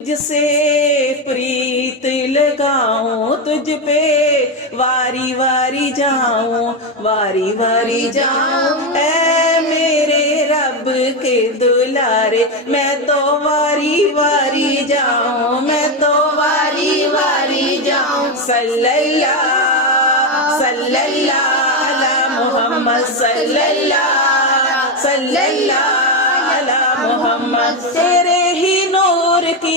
तुझ से प्रीत लगाऊं, तुझ पे वारी वारी जाऊं, वारी वारी जाऊं। ऐ मेरे रब के दुलारे, मैं तो वारी वारी जाऊं, मैं तो वारी वारी जाऊं। सल्लल्लाहु सल्लल्लाहु अला मुहम्मद, सल्लल्लाहु सल्लल्लाहु अला मुहम्मद। तेरे ही नूर की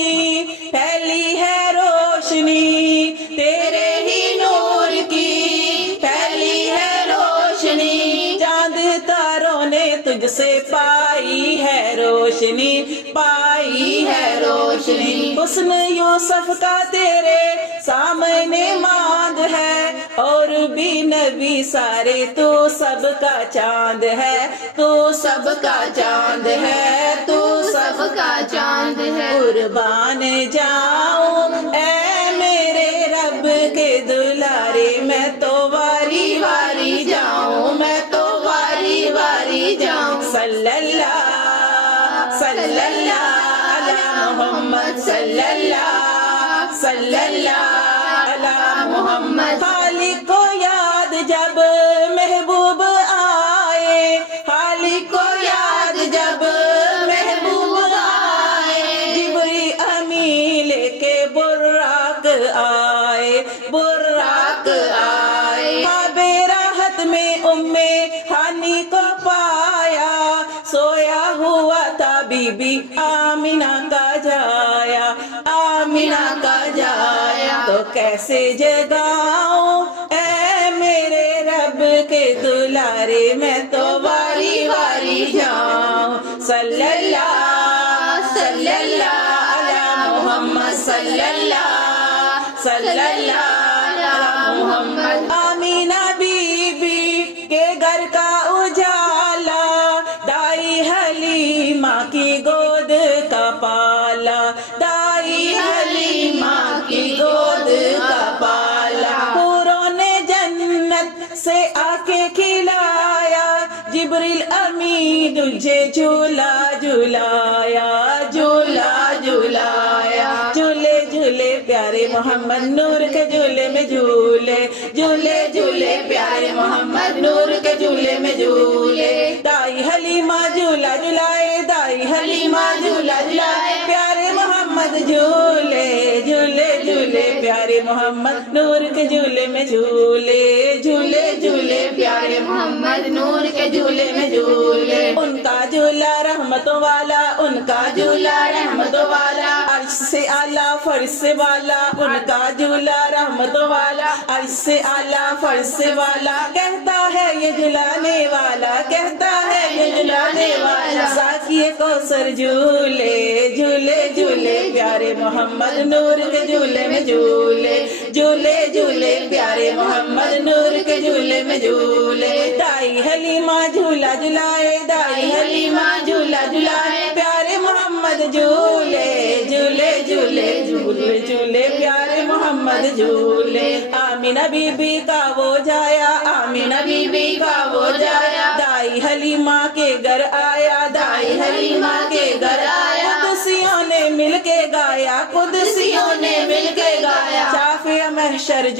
फैली है रोशनी, तेरे ही नूर की फैली है रोशनी। चांद तारों ने तुझसे पाई है रोशनी, पाई है रोशनी। हुस्न यूसुफ का तेरे सामने मांद है, और भी नबी सारे तू सबका चांद है, तू सबका चांद है, तू सबका चांद है। कुर्बान जाऊं ऐ मेरे रब के दुलारे, मैं तो वारी वारी जाऊं, मैं तो वारी वारी जाऊं। सल्लल्लाहु सल्लल्लाहु अला मुहम्मद, सल्लल्लाहु सल्लल्लाहु अला मुहम्मद। खालिक को याद जब महबूब आए, खालिक को याद जब महबूब आए। जिब्री अमी लेके बुर्राक आए, बुर्राक आए। ख्वाबे राहत में उम्मे हानी को पाया, सोया हुआ था बीबी आमिना का जाया, आमिना का जाया। तो कैसे जगाऊं ऐ मेरे रब के दुलारे, मैं तो वारी वारी जाऊं। सल्लल्लाहु सल्लल्लाहु अला मुहम्मद, सल्लल्लाहु सल्लल्लाहु अला मुहम्मद। आमीना बीबी के घर का उजाला, दाई हलीमा की गोद का पाला, दाई हलीमा की गोद का पाला। हूरों ने जन्नत से आके खिलाया, जिब्रील अमीन तुझे झूला झुलाया, झूला झुलाया। झूले झूले प्यारे मोहम्मद नूर के झूले में झूले, झूले झूले प्यारे मोहम्मद नूर के झूले में झूले। दाई हलीमा झूला झुलाए, दाई हलीमा झूला झुलाए। प्यारे मोहम्मद झूले झूले झूले, प्यारे मोहम्मद नूर के झूले में झूले, झूले झूले प्यारे मोहम्मद नूर के झूले में झूले। उनका झूला रहमतों वाला, उनका झूला रहमतों वाला। अर्श से आला फर्श से वाला, उनका झूला रहमतों वाला। अर्श से आला फर्श से वाला। कहता है ये झुलाने वाला, कहता है ये झुलाने वाला। साकिए कौसर झूले झूले झूले, प्यारे मोहम्मद नूर के झूले में झूले, झूले झूले प्यारे मोहम्मद नूर के झूले में झूले। दाई हलीमा झूला झुलाए, दाई हलीमा झूला झुलाए। प्यारे मोहम्मद झूले झूले झूले, झूले झूले प्यारे मोहम्मद झूले। आमीना बीबी का वो जाया, आमीना बीबी का वो जाया। दाई हलीमा के घर आया, दाई हलीमा के घर आया। कुदसियों ने मिलके गाया, कुदसियों ने मिलके गाया। शाफिया महशर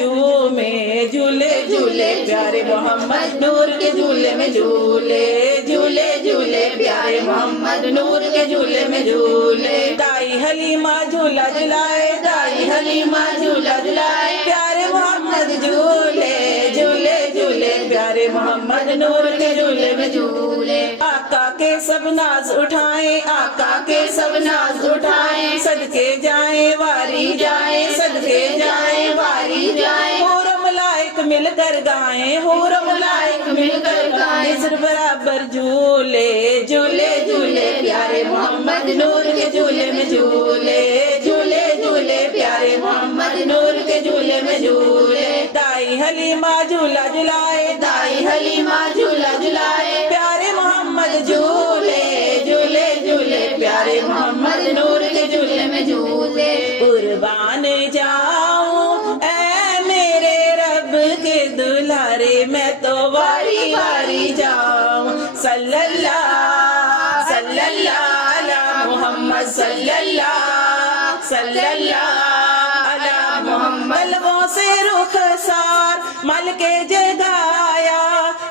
में झूले झूले, प्यारे मोहम्मद नूर के झूले में झूले, झूले झूले प्यारे मोहम्मद नूर के झूले में झूले। दाई हलीमा झूला झुलाए, दाई हलीमा झूला झुलाए। प्यारे मोहम्मद झूले झूले झूले, प्यारे मोहम्मद नूर के झूले में झूले। आका के सब नाज उठाए, आका के सब नाज उठाए। सदके जाए वारी जाए, सदके जाए वारी जाए। हूर मलाइक मिलकर गाएं, हूर मलाइक मिलकर गाएं। सिर बराबर झूले झूले झूले, प्यारे मोहम्मद नूर के झूले में झूले, झूले झूले प्यारे मोहम्मद नूर के झूले में झूले। दाई हलीमा झूला झुलाए, दाई हलीमा झूला झुलाए। प्यारे मोहम्मद झूले झूले झूले, प्यारे मोहम्मद नूर के झूले में झूले। कुर्बान जाऊं ऐ मेरे रब के दुलारे, मैं तो वारी वारी जाऊं। सल्लल्लाहु सल्लल्लाहु अला मुहम्मद, सल्लल्लाहु صلی اللہ علی محمد قلبوں سے رخسار مل کے جگایا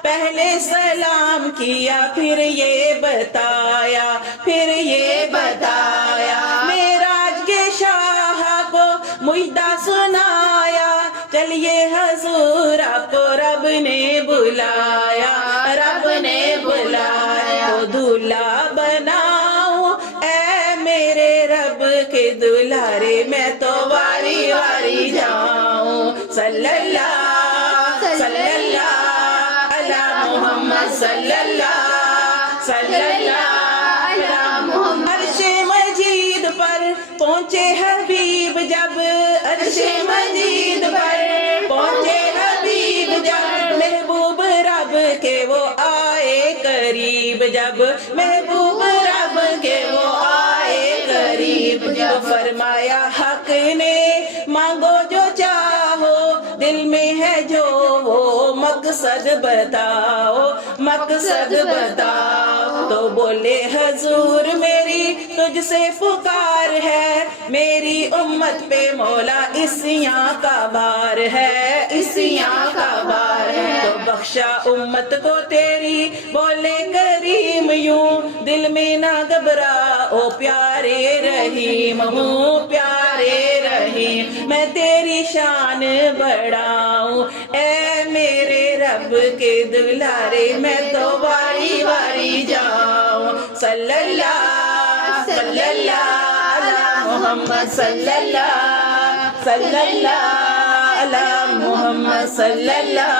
پہلے سلام کیا پھر یہ بتایا معراج کے شاہ کو مجدہ سنایا چلیے حضور آپ کو رب نے بلایا تو دلہا بناؤں اے میرے رب کے دلارے میں تو واری واری جاؤں صلی اللہ علی محمد صلی اللہ علی محمد عرش مجید پر پہنچے حبیب جب عرش مجید پر پہنچے حبیب جب محبوب رب کے وہ آئے قریب جب محبوب رب کے وہ آئے قریب جب فرمایا حق نے مانگو جو چاہو دل میں ہے جو وہ مقصد بتاؤ تو بولے حضور میری تجھ سے پکار ہے میری امت پہ مولا عیسیاں کا بار ہے تو بخشا امت کو تیری بولے کریم یوں دل میں نہ گھبراؤ پیارے رحیم ہوں میں تیری شان بڑھاؤں اے میرے رب کے دلارے میں تو واری واری جاؤں صلی اللہ علی محمد صلی اللہ علی محمد صلی اللہ